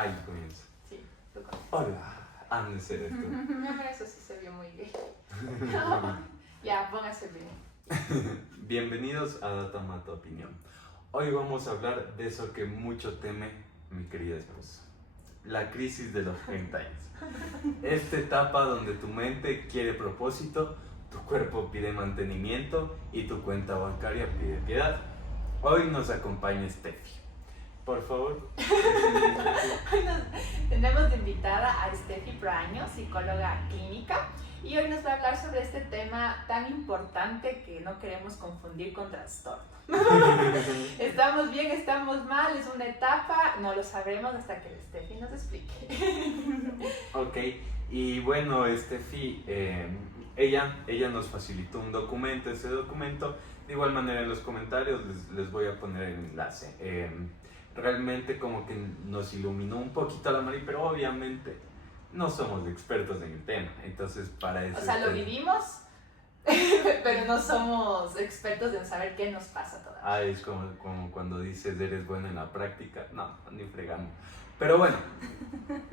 Ahí comienza. Sí, tú comienzas. Hola, Andes eres tú. No, eso sí se vio muy gay. Ya, póngase bien. Bienvenidos a Data Mata Opinión. Hoy vamos a hablar de eso que mucho teme mi querida esposa. La crisis de los 30 años. Esta etapa donde tu mente quiere propósito, tu cuerpo pide mantenimiento y tu cuenta bancaria pide piedad. Hoy nos acompaña Steffi. Por favor. Tenemos de invitada a Steffi Praño, psicóloga clínica, y hoy nos va a hablar sobre este tema tan importante que no queremos confundir con trastorno. Estamos bien, estamos mal, es una etapa, no lo sabremos hasta que Steffi nos explique. Ok, y bueno, Steffi, ella nos facilitó un documento. Ese documento, de igual manera en los comentarios les voy a poner el enlace. Realmente como que nos iluminó un poquito la Mari, pero obviamente no somos expertos en el tema, entonces para eso... O sea, lo vivimos, pero no somos expertos en saber qué nos pasa todavía. Es como cuando dices eres bueno en la práctica, no, ni fregamos. Pero bueno,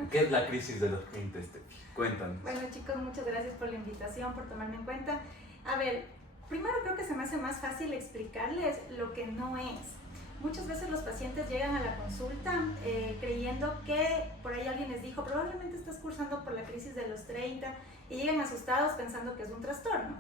¿qué es la crisis de los 30, Steffi? Cuéntanos. Bueno chicos, muchas gracias por la invitación, por tomarme en cuenta. A ver, primero creo que se me hace más fácil explicarles lo que no es. Muchas veces los pacientes llegan a la consulta creyendo que por ahí alguien les dijo probablemente estás cursando por la crisis de los 30 y llegan asustados pensando que es un trastorno.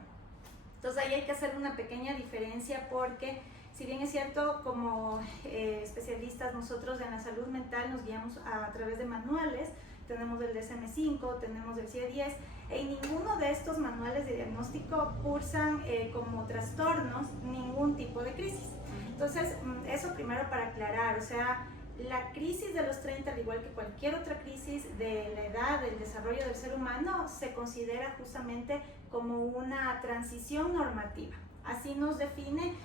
Entonces ahí hay que hacer una pequeña diferencia porque si bien es cierto como especialistas nosotros en la salud mental nos guiamos a través de manuales, tenemos el DSM-5, tenemos el CIE-10 y ninguno de estos manuales de diagnóstico cursan como trastornos ningún tipo de crisis. Entonces, eso primero para aclarar, o sea, la crisis de los 30, al igual que cualquier otra crisis de la edad, del desarrollo del ser humano, se considera justamente como una transición normativa. Así nos define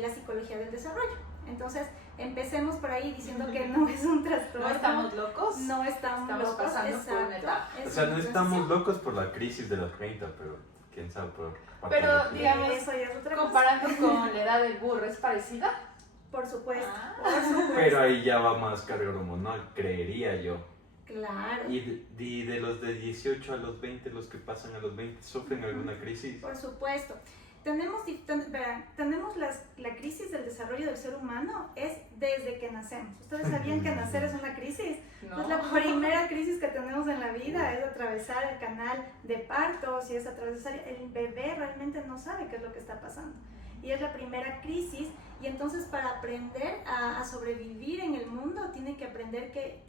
la psicología del desarrollo. Entonces, empecemos por ahí diciendo que no es un trastorno. ¿No estamos locos? No estamos locos, pasando por una etapa. O sea, no estamos locos por la crisis de los 30, pero quién sabe por... Pero, digamos, eso ya es otra cosa. comparando con la edad del burro, ¿es parecida? Por supuesto, Ah. por supuesto. Pero ahí ya va más carga hormonal, creería yo. Claro. Y de los de 18 a los 20, los que pasan a los 20, ¿sufren alguna crisis? Por supuesto. Tenemos la crisis del desarrollo del ser humano es desde que nacemos. ¿Ustedes sabían que nacer es una crisis? No. Pues la primera crisis que tenemos en la vida es atravesar el canal de parto, si es atravesar, el bebé realmente no sabe qué es lo que está pasando. Y es la primera crisis, y entonces para aprender a sobrevivir en el mundo tiene que aprender que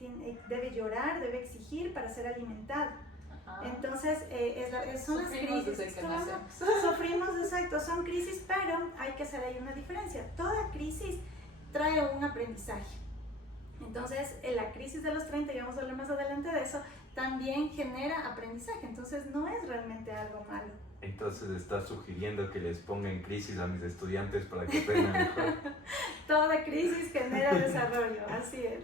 debe llorar, debe exigir para ser alimentado. Entonces son las crisis, sufrimos, exacto, son crisis, pero hay que hacer ahí una diferencia. Toda crisis trae un aprendizaje. Entonces la crisis de los 30, y vamos a hablar más adelante de eso, también genera aprendizaje, entonces no es realmente algo malo. Entonces estás sugiriendo que les ponga en crisis a mis estudiantes para que aprendan mejor. Toda crisis genera desarrollo, así es.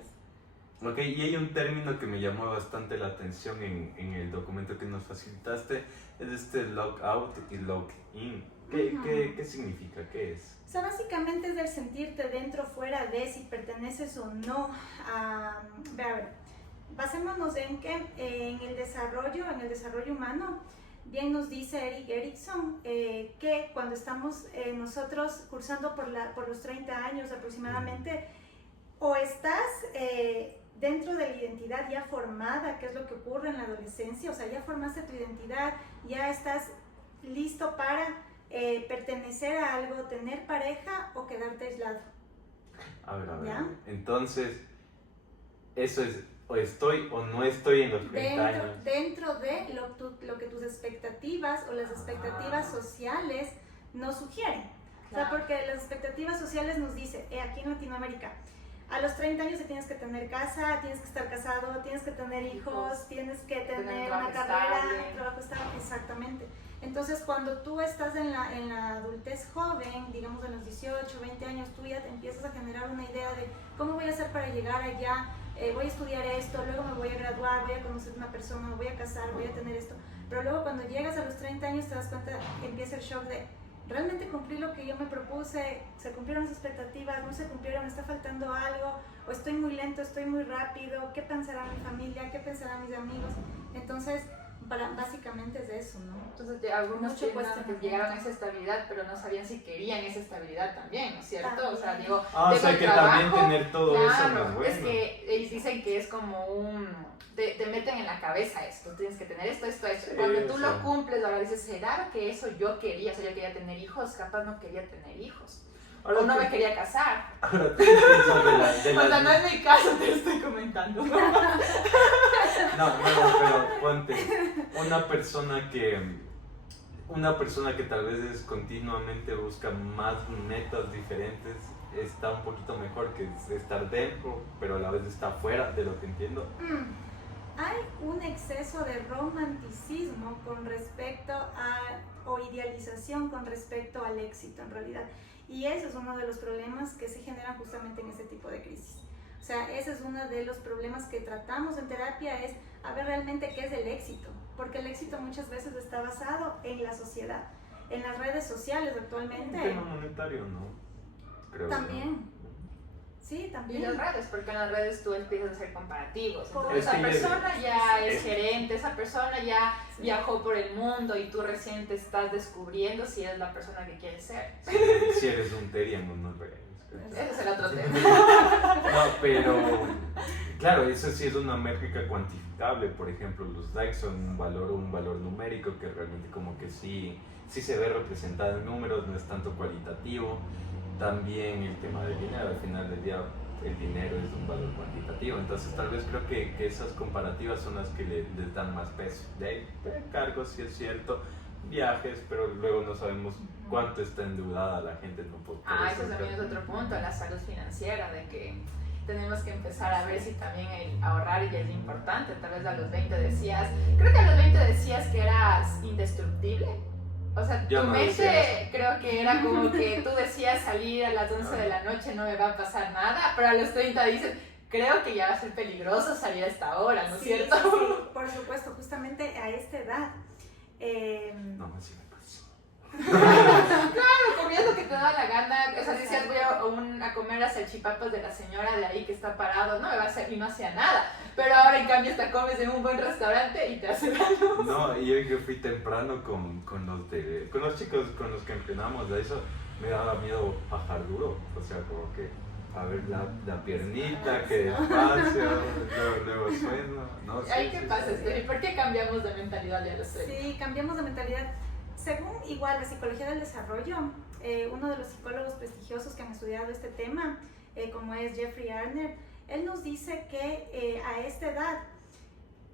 Ok, y hay un término que me llamó bastante la atención en el documento que nos facilitaste, es este lock out y lock in. ¿Qué significa? ¿Qué es? O sea, básicamente es el sentirte dentro, fuera de, si perteneces o no a... A ver, basémonos en que en el desarrollo humano, bien nos dice Erik Erikson que cuando estamos nosotros cursando por los 30 años aproximadamente, o estás dentro de la identidad ya formada, que es lo que ocurre en la adolescencia, o sea, ya formaste tu identidad, ya estás listo para pertenecer a algo, tener pareja o quedarte aislado. A ver, ¿Ya? Entonces, eso es, o estoy o no estoy en los 30 años. Dentro de lo que tus expectativas o las expectativas sociales nos sugieren. Claro. O sea, porque las expectativas sociales nos dicen, aquí en Latinoamérica, a los 30 años tienes que tener casa, tienes que estar casado, tienes que tener hijos, tienes que tener una carrera, un trabajo estable, exactamente. Entonces, cuando tú estás en la adultez joven, digamos en los 18, 20 años, tú ya te empiezas a generar una idea de cómo voy a hacer para llegar allá, voy a estudiar esto, luego me voy a graduar, voy a conocer a una persona, me voy a casar, voy a tener esto. Pero luego cuando llegas a los 30 años te das cuenta, empieza el shock de, realmente cumplí lo que yo me propuse, se cumplieron las expectativas, no se cumplieron, está faltando algo, o estoy muy lento, estoy muy rápido, ¿qué pensará mi familia? ¿Qué pensarán mis amigos? Entonces, básicamente es de eso, ¿no? Entonces algunos Mucho piensan que llegaron a esa estabilidad, pero no sabían si querían esa estabilidad también, ¿no es cierto? También. O sea, digo, O sea, que también tener todo eso no es bueno. es que ellos dicen que es como te meten en la cabeza esto, tienes que tener esto. Cuando tú lo cumples, ahora dices, ¿será que eso yo quería? O sea, yo quería tener hijos, capaz no quería tener hijos. Ahora o no me quería casar. Ahora tú piensas de O sea, no es mi caso, te lo estoy comentando. No, pero ponte, una persona que tal vez continuamente busca más metas diferentes está un poquito mejor que estar dentro, pero a la vez está fuera, de lo que entiendo. Hay un exceso de romanticismo con respecto o idealización con respecto al éxito en realidad. Y ese es uno de los problemas que se generan justamente en ese tipo de crisis. O sea, ese es uno de los problemas que tratamos en terapia, es a ver realmente qué es el éxito. Porque el éxito muchas veces está basado en la sociedad, en las redes sociales actualmente. Un tema monetario, ¿no? Creo También. ¿no? Sí, Y también. las redes, porque en las redes tú empiezas a hacer comparativos. Entonces, Es esa que persona ya es es- gerente, esa persona ya viajó por el mundo y tú recién te estás descubriendo si eres la persona que quieres ser. Si eres un teriano, no reales. Ese es el otro tema. No, pero claro, eso sí es una métrica cuantificable. Por ejemplo, los likes son un valor numérico que realmente como que sí se ve representado en números, no es tanto cualitativo. También el tema del dinero, al final del día el dinero es un valor cuantitativo, entonces tal vez creo que esas comparativas son las que les dan más peso. De ahí cargos, sí es cierto, viajes, pero luego no sabemos cuánto está endeudada la gente. No por Eso también es otro punto, la salud financiera, de que tenemos que empezar a ver si también el ahorrar ya es importante. Tal vez a los 20 decías, creo que a los 20 decías que eras indestructible. O sea, Yo tu no mente decía eso. creo que era como que tú decías salir a las 11 de la noche no me va a pasar nada, pero a los 30 dices, creo que ya va a ser peligroso salir a esta hora, ¿no es Sí, cierto? sí, sí, por supuesto, justamente a esta edad. No, así me pasa. Claro, comías lo que te daba la gana, o sea, decías voy a comer las salchipapas de la señora de ahí que está parado, no me va a hacer y no hacía nada, pero ahora en cambio te comes en un buen restaurante y te hace daño. No, y yo que fui temprano con los chicos con los que entrenamos, de eso me daba miedo bajar duro, o sea, como que a ver la piernita, que despacio, luego sueno, no sé. Ay, ¿qué pasa, Steffi? ¿Por qué cambiamos de mentalidad ya los 30? Sí, cambiamos de mentalidad. Según igual la psicología del desarrollo, uno de los psicólogos prestigiosos que han estudiado este tema, como es Jeffrey Arnett, él nos dice que a esta edad,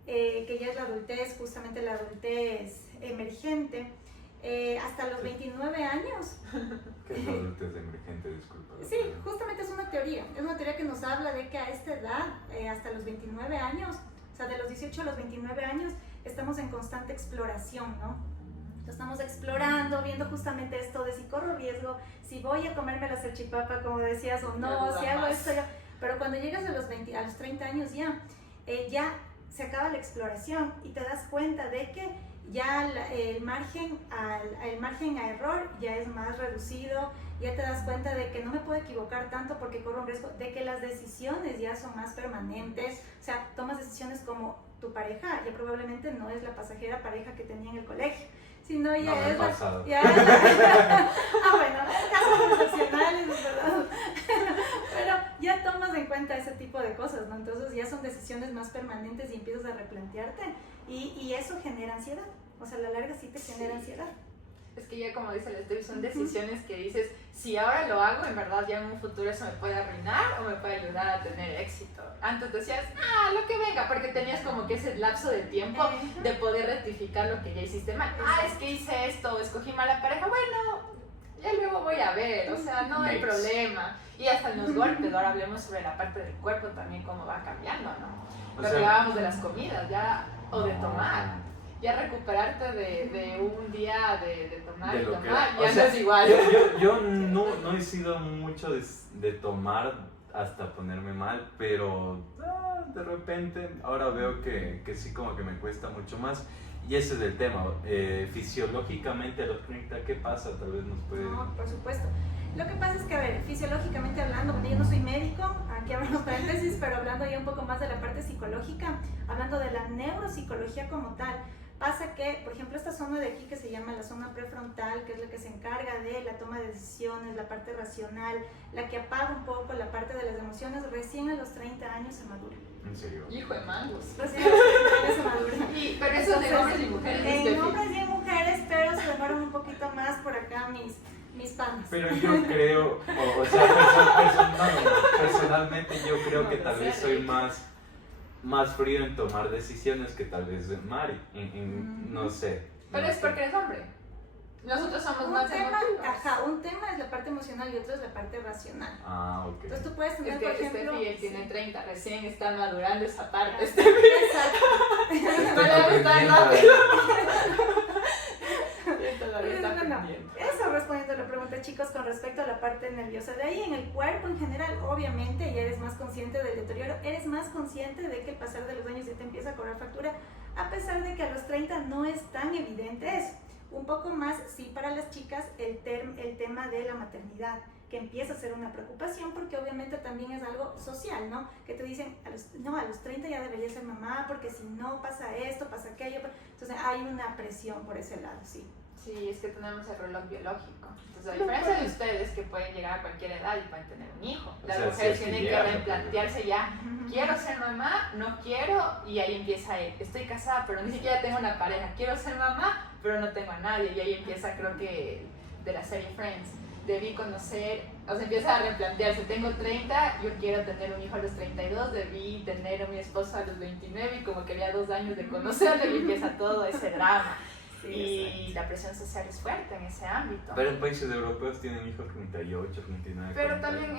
que ya es la adultez, justamente la adultez emergente, hasta los 29 años. ¿Qué es la adultez emergente? Disculpa. Sí, justamente es una teoría que nos habla de que a esta edad, hasta los 29 años, o sea, de los 18 a los 29 años, estamos en constante exploración, ¿no? Estamos explorando, viendo justamente esto de si corro riesgo, si voy a comerme la salchipapa, como decías, o no, si hago esto, pero cuando llegas a los 30 años ya se acaba la exploración y te das cuenta de que ya el margen a error ya es más reducido, ya te das cuenta de que no me puedo equivocar tanto porque corro un riesgo, de que las decisiones ya son más permanentes, o sea, tomas decisiones como tu pareja, ya probablemente no es la pasajera pareja que tenía en el colegio, sino ya No me es ha pasado. bueno, casos excepcionales, ¿verdad? Pero ya tomas en cuenta ese tipo de cosas, ¿no? Entonces ya son decisiones más permanentes y empiezas a replantearte y eso genera ansiedad, o sea, a la larga sí te genera ansiedad. Es que ya como dice la Steffi, son decisiones que dices, si ahora lo hago, en verdad ya en un futuro eso me puede arruinar o me puede ayudar a tener éxito. Antes decías, lo que venga, porque tenías como que ese lapso de tiempo de poder rectificar lo que ya hiciste mal. Es que hice esto, escogí mala pareja, bueno, ya luego voy a ver, o sea, no hay problema. Y hasta en los golpes, ahora hablemos sobre la parte del cuerpo también, cómo va cambiando, ¿no? Lo que hablábamos de las comidas, ya, o de tomar. Ya recuperarte de un día de tomar y tomar, ya no es igual. Yo no he sido mucho de tomar hasta ponerme mal, pero de repente ahora veo que sí como que me cuesta mucho más. Y ese es el tema. Fisiológicamente a los 30, ¿qué pasa? Tal vez nos puede... No, por supuesto. Lo que pasa es que, a ver, fisiológicamente hablando, bueno, yo no soy médico, aquí abrimos paréntesis, pero hablando ya un poco más de la parte psicológica, hablando de la neuropsicología como tal, pasa que, por ejemplo, esta zona de aquí que se llama la zona prefrontal, que es la que se encarga de la toma de decisiones, la parte racional, la que apaga un poco la parte de las emociones, recién a los 30 años se madura. ¿En serio? Hijo de mangos. Recién a los 30 años se madura. Pero eso es de hombres y mujeres. En hombres y en mujeres, pero se demoran un poquito más por acá mis panas. Pero yo creo, o sea, personalmente yo creo que tal vez soy más frío en tomar decisiones que tal vez Mari, no sé. Pero es porque eres hombre. Nosotros somos más emotivos. Ajá, un tema es la parte emocional y otro es la parte racional. Ah, ok. Entonces tú puedes tener, Es que por ejemplo... Steffi, él tiene 30, recién está madurando esa Ah, parte. exacto. No le va a gustar rápido. No, eso respondiendo a la pregunta, chicos, con respecto a la parte nerviosa. De ahí en el cuerpo en general, obviamente, ya eres más consciente del deterioro, eres más consciente de que el pasar de los años ya te empieza a cobrar factura, a pesar de que a los 30 no es tan evidente eso. Un poco más, sí, para las chicas, el tema de la maternidad, que empieza a ser una preocupación porque obviamente también es algo social, ¿no? Que te dicen, a los 30 ya debería ser mamá porque si no pasa esto, pasa aquello. Entonces hay una presión por ese lado, sí. Sí, es que tenemos el reloj biológico. Entonces, a diferencia de ustedes que pueden llegar a cualquier edad y pueden tener un hijo, las mujeres tienen que replantearse ya, quiero ser mamá, no quiero, y ahí empieza él, estoy casada pero ni siquiera tengo una pareja, quiero ser mamá pero no tengo a nadie, y ahí empieza, creo que de la serie Friends, debí conocer, o sea, empieza a replantearse, tengo 30, yo quiero tener un hijo a los 32, debí tener a mi esposo a los 29 y como que había 2 años de conocerlo y empieza todo ese drama. Sí, Y la presión social es fuerte en ese ámbito. Pero en países europeos tienen hijos 38, 39. Pero también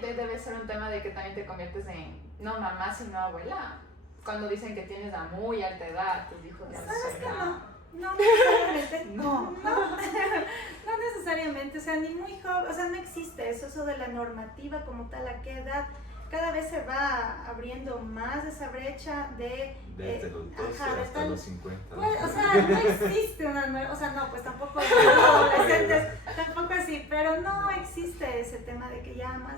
debe ser un tema de que también te conviertes en no mamá sino abuela. Cuando dicen que tienes a muy alta edad tus hijos ya ¿Sabes que no? No necesariamente. No. No necesariamente, o sea, ni muy joven, o sea, no existe eso de la normativa como tal, a qué edad. Cada vez se va abriendo más esa brecha de... Desde los 12 hasta los 50. Pues, o sea, no existe una nueva, o sea, no, pues tampoco adolescentes, tampoco así, pero no existe ese tema de que ya más...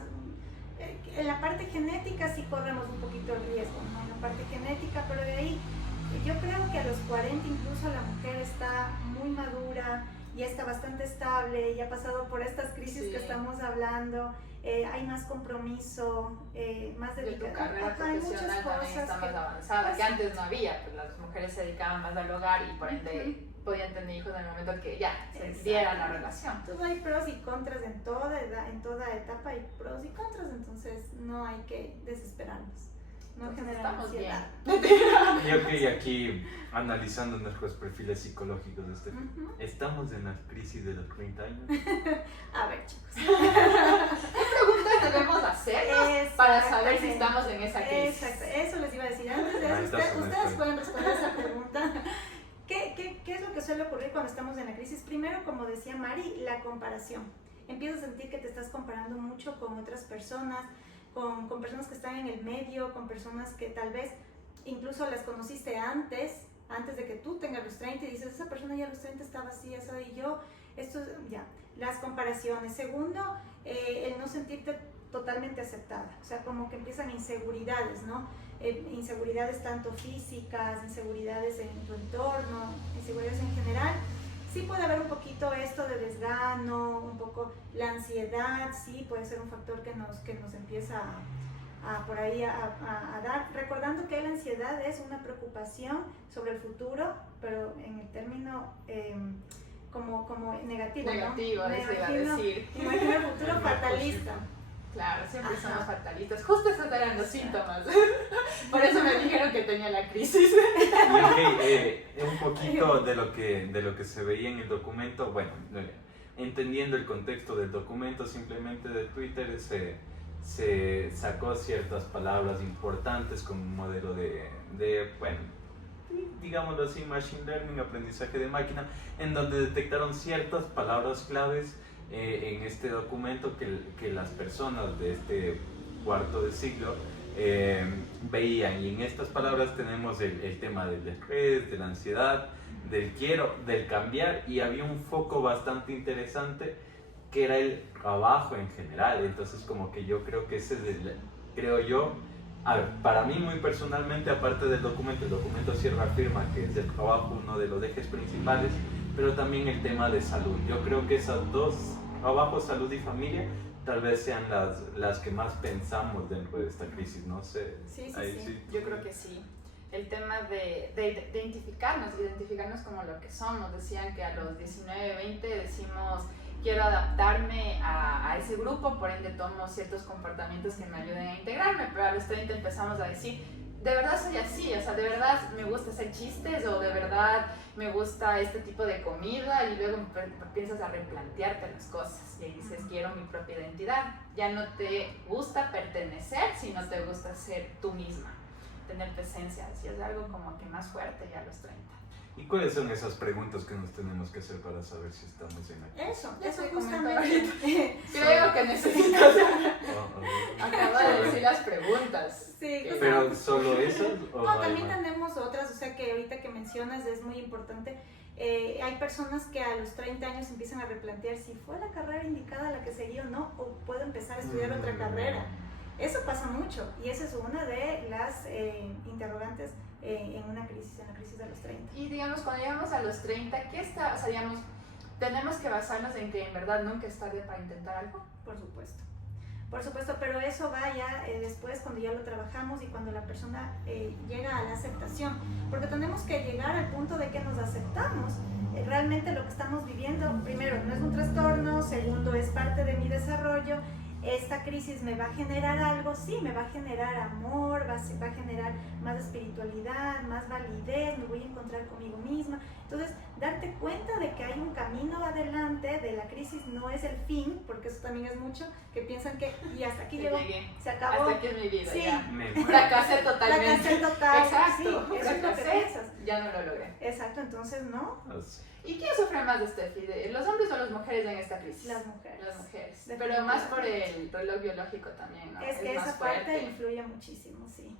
En la parte genética sí corremos un poquito el riesgo, ¿no? En la parte genética, pero de ahí yo creo que a los 40 incluso la mujer está muy madura, ya está bastante estable, ya ha pasado por estas crisis Sí. que estamos hablando, hay más compromiso, más De tu dedicación. carrera Hay muchas profesional también cosas está más que... avanzada, pues, que antes no había, pues las mujeres se dedicaban más al hogar y por ende podían tener hijos en el momento que ya se diera la relación. Entonces hay pros y contras en toda edad, en toda etapa hay pros y contras, entonces no hay que desesperarnos, no Entonces, generar estamos bien. ansiedad. Y ok, aquí analizando nuestros perfiles psicológicos de este Ujú. ¿estamos en la crisis de los 30 años? A ver, chicos. ¿Qué preguntas debemos hacernos para saber si Exactamente. estamos en esa crisis? Exacto, eso les iba a decir. Antes de Ah, eso, estás en ustedes esto. pueden responder esa pregunta. ¿Qué es lo que suele ocurrir cuando estamos en la crisis? Primero, como decía Mari, la comparación. Empiezas a sentir que te estás comparando mucho con otras personas, con personas que están en el medio, con personas que tal vez incluso las conociste antes de que tú tengas los 30 y dices, esa persona ya a los 30 estaba así, eso y yo, esto ya, las comparaciones. Segundo, el no sentirte totalmente aceptada, o sea, como que empiezan inseguridades, ¿no? Inseguridades tanto físicas, inseguridades en tu entorno, inseguridades en general. Sí puede haber un poquito esto de desgano, un poco la ansiedad, sí puede ser un factor que nos empieza por ahí a dar, recordando que la ansiedad es una preocupación sobre el futuro, pero en el término como negativo, Negativo, ¿no? eso iba a decir. Imagina el futuro fatalista. Claro, siempre Ajá. somos fatalistas. Justo esos eran los síntomas. Por eso me dijeron que tenía la crisis. Y ok, un poquito de lo que se veía en el documento, bueno, entendiendo el contexto del documento, simplemente de Twitter se sacó ciertas palabras importantes como un modelo de bueno, digámoslo así, machine learning, aprendizaje de máquina, en donde detectaron ciertas palabras claves en este documento que las personas de este cuarto de siglo veían. Y en estas palabras tenemos el tema del estrés, de la ansiedad, del quiero, del cambiar, y había un foco bastante interesante que era el trabajo en general. Entonces como que yo creo que ese es creo yo, a ver, para mí muy personalmente, aparte del documento, el documento sí reafirma que es el trabajo uno de los ejes principales, pero también el tema de salud. Yo creo que esos dos trabajos, salud y familia, tal vez sean las que más pensamos dentro de esta crisis, no sé. Sí. Yo creo que sí. El tema de identificarnos como lo que somos. Decían que a los 19, 20 decimos quiero adaptarme a ese grupo, por ende tomo ciertos comportamientos que me ayuden a integrarme, pero a los 30 empezamos a decir, de verdad soy así, o sea, de verdad me gusta hacer chistes, o de verdad me gusta este tipo de comida, y luego piensas a replantearte las cosas y ahí dices, quiero mi propia identidad. Ya no te gusta pertenecer, sino te gusta ser tú misma, tener presencia, así es algo como que más fuerte ya a los 30. ¿Y cuáles son esas preguntas que nos tenemos que hacer para saber si estamos en la Eso Ya te justamente. Creo que necesitas Oh. acabar de decir las preguntas. Sí, ¿Pero solo esas? ¿O no, hay también más? tenemos otras, o sea que ahorita que mencionas es muy importante. Hay personas que a los 30 años empiezan a replantear si fue la carrera indicada la que seguí o no, o puedo empezar a estudiar otra carrera. Eso pasa mucho y esa es una de las interrogantes en la crisis de los 30. Y digamos, cuando llegamos a los 30, ¿qué está? O sea, digamos, tenemos que basarnos en que en verdad nunca es tarde para intentar algo. Por supuesto, pero eso va ya después cuando ya lo trabajamos y cuando la persona llega a la aceptación, porque tenemos que llegar al punto de que nos aceptamos realmente lo que estamos viviendo. Primero, no es un trastorno, segundo, es parte de mi desarrollo. Esta crisis me va a generar algo, sí, me va a generar amor, va a generar más espiritualidad, más validez, me voy a encontrar conmigo misma. Entonces, darte cuenta de que hay un camino adelante, de la crisis no es el fin, porque eso también es mucho, que piensan que, y hasta aquí llegó, se acabó. Hasta aquí es mi vida, Sí. ya. Me- Fracasé totalmente. Fracasé total, Exacto, sí, eso es lo que fracasé, piensas. ya no lo logré. Exacto, entonces no, ¿Y quién sufre más de Steffi? ¿Los hombres o las mujeres en esta crisis? las mujeres. Las mujeres. Pero Definitivamente. más por el reloj biológico también, ¿no? Es que más esa parte fuerte. influye muchísimo, sí.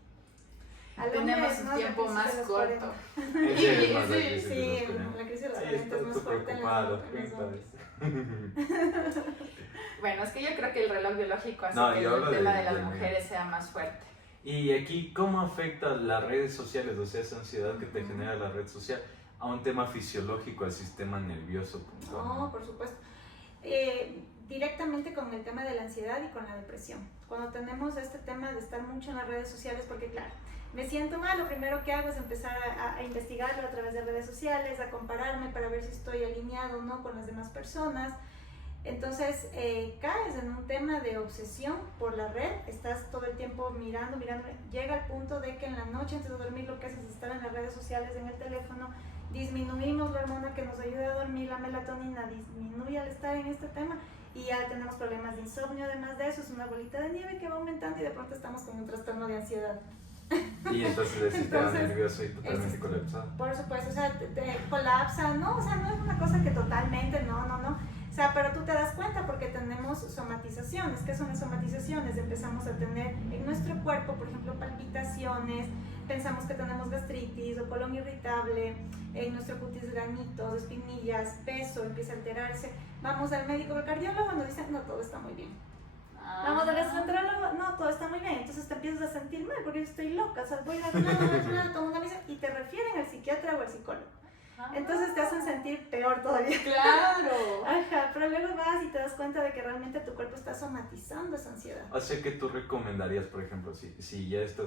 Al Tenemos hombre, un ¿no? La tiempo crisis más de los corto. 40. ¿En serio más la Sí, crisis de Sí, los 40? la crisis de los Sí, 40 es estoy más súper fuerte en preocupado. los hombres. Bueno, es que yo creo que el reloj biológico hace No, que yo el hablo tema de- de las de- mujeres sea más fuerte. Y aquí, ¿cómo afecta las redes sociales, o sea, esa ansiedad que te genera la red social, a un tema fisiológico, al sistema nervioso puntual? No, por supuesto. Directamente con el tema de la ansiedad y con la depresión. Cuando tenemos este tema de estar mucho en las redes sociales, porque claro, me siento mal, lo primero que hago es empezar a investigarlo a través de redes sociales, a compararme para ver si estoy alineado o no con las demás personas. Entonces caes en un tema de obsesión por la red, estás todo el tiempo mirando, llega al punto de que en la noche antes de dormir lo que haces es estar en las redes sociales, en el teléfono, disminuimos la hormona que nos ayuda a dormir, la melatonina disminuye al estar en este tema y ya tenemos problemas de insomnio. Además de eso es una bolita de nieve que va aumentando y de pronto estamos con un trastorno de ansiedad. Y entonces el sistema Entonces, nervioso y totalmente es- colapsado. Por supuesto, o sea, te colapsa, ¿no? O sea, no es una cosa que totalmente, no. O sea, pero tú te das cuenta porque tenemos somatizaciones. ¿Qué son las somatizaciones? Empezamos a tener en nuestro cuerpo, por ejemplo, palpitaciones, pensamos que tenemos gastritis o colon irritable, en nuestro cutis granitos, espinillas, peso empieza a alterarse. Vamos al médico, al cardiólogo, nos dicen, no, todo está muy bien. Vamos al gastroenterólogo, no, todo está muy bien. Entonces te empiezas a sentir mal porque yo estoy loca, o sea, voy a todo el mundo me dice, y te refieren al psiquiatra o al psicólogo. Entonces te hacen sentir peor todavía. ¡Claro! Ajá, pero luego vas y te das cuenta de que realmente tu cuerpo está somatizando esa ansiedad. O sea que tú recomendarías, por ejemplo, si ya estás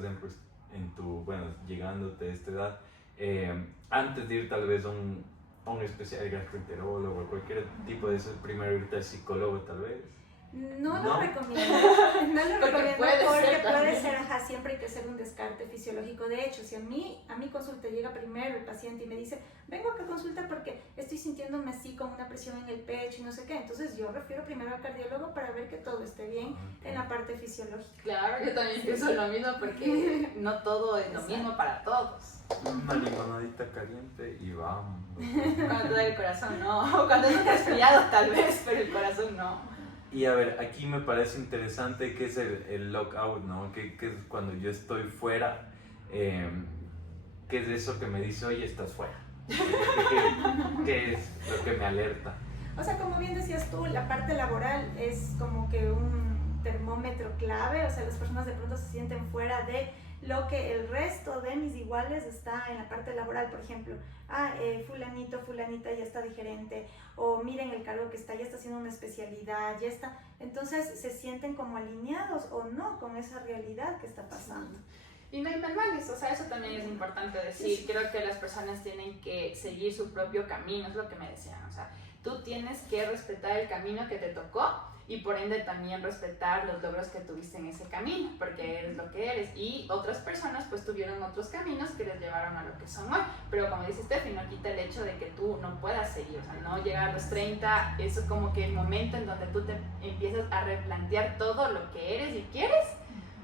en tu, bueno, llegándote a esta edad, antes de ir tal vez a un especial gastroenterólogo o cualquier tipo de eso, primero irte al psicólogo tal vez. No ¿No? lo recomiendo, no lo Porque recomiendo puede porque ser puede también. ser, ajá, siempre hay que hacer un descarte fisiológico. De hecho, si a mi consulta llega primero el paciente y me dice, vengo a consulta porque estoy sintiéndome así con una presión en el pecho y no sé qué, entonces yo refiero primero al cardiólogo para ver que todo esté bien en la parte fisiológica. Claro, yo también pienso lo mismo porque no todo es lo mismo para todos. Una limonadita caliente y vamos. Cuando te da el corazón no, o cuando es un resfriado tal vez, pero el corazón no. Y a ver, aquí me parece interesante que es el lockout, ¿no? Que es cuando yo estoy fuera, que es eso que me dice, oye, estás fuera. ¿Qué es lo que me alerta? O sea, como bien decías tú, la parte laboral es como que un termómetro clave, o sea, las personas de pronto se sienten fuera de lo que el resto de mis iguales está en la parte laboral, por ejemplo, fulanito, fulanita ya está de gerente, o miren el cargo que está, ya está haciendo una especialidad, ya está, entonces se sienten como alineados o no con esa realidad que está pasando. Y no hay manuales, o sea, eso también es importante decir. Sí. Creo que las personas tienen que seguir su propio camino, es lo que me decían, o sea, tú tienes que respetar el camino que te tocó y por ende también respetar los logros que tuviste en ese camino, porque eres lo que eres. Y otras personas pues tuvieron otros caminos que les llevaron a lo que son hoy, pero como dice Steffi, no quita el hecho de que tú no puedas seguir, o sea, no llegar a los 30, eso es como que el momento en donde tú te empiezas a replantear todo lo que eres y quieres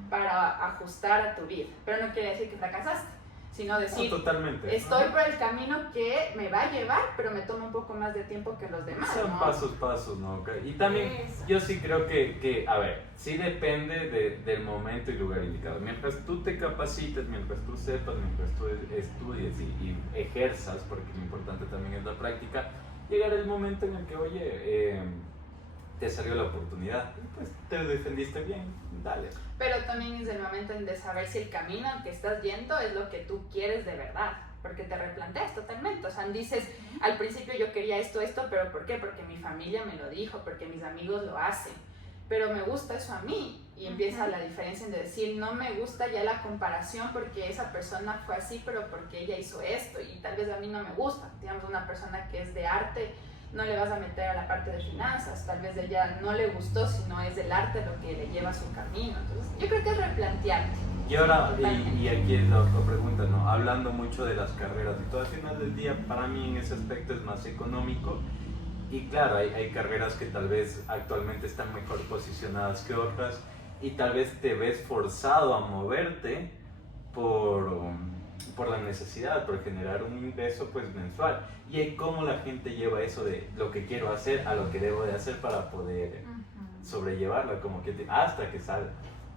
para ajustar a tu vida, pero no quiere decir que fracasaste, sino decir, no, totalmente, estoy por el camino que me va a llevar, pero me toma un poco más de tiempo que los demás. Son ¿no? pasos, ¿no? Y también yo sí creo que, a ver, sí depende del momento y lugar indicado. Mientras tú te capacites, mientras tú sepas, mientras tú estudies y ejerzas, porque lo importante también es la práctica, llegará el momento en el que, oye, te salió la oportunidad, pues te defendiste bien, dale. Pero también es el momento de saber si el camino al que estás yendo es lo que tú quieres de verdad, porque te replanteas totalmente, o sea, dices, al principio yo quería esto, pero ¿por qué? Porque mi familia me lo dijo, porque mis amigos lo hacen, pero me gusta eso a mí, y empieza la diferencia en decir, no me gusta ya la comparación porque esa persona fue así, pero porque ella hizo esto, y tal vez a mí no me gusta, digamos, una persona que es de arte, no le vas a meter a la parte de finanzas, tal vez de ella no le gustó, sino es el arte lo que le lleva a su camino. Entonces, yo creo que es replantearte. Y ahora, y aquí es la otra pregunta, ¿no? Hablando mucho de las carreras y todo, al final del día, para mí en ese aspecto es más económico. Y claro, hay carreras que tal vez actualmente están mejor posicionadas que otras y tal vez te ves forzado a moverte por la necesidad, por generar un ingreso pues mensual. Y hay cómo la gente lleva eso de lo que quiero hacer a lo que debo de hacer para poder sobrellevarlo, como que hasta que salga.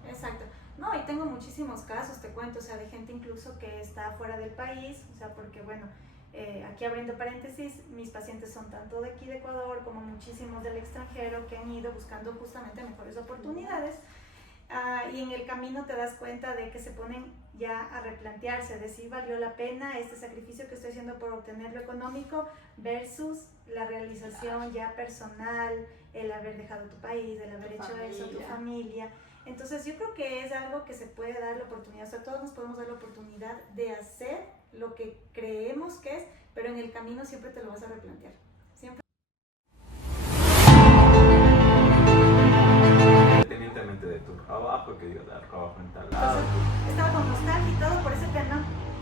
Exacto. No, y tengo muchísimos casos, te cuento, o sea, de gente incluso que está fuera del país, o sea, porque bueno, aquí abriendo paréntesis, mis pacientes son tanto de aquí de Ecuador como muchísimos del extranjero que han ido buscando justamente mejores oportunidades. Y en el camino te das cuenta de que se ponen ya a replantearse, de si valió la pena este sacrificio que estoy haciendo por obtener lo económico versus la realización ya personal, el haber dejado tu país, el haber hecho eso, tu familia. Entonces yo creo que es algo que se puede dar la oportunidad, o sea, todos nos podemos dar la oportunidad de hacer lo que creemos que es, pero en el camino siempre te lo vas a replantear. Siempre. Independientemente de tu trabajo, que digas, trabajo en tal lado. Entonces, estaba con nostalgia y todo por ese tema.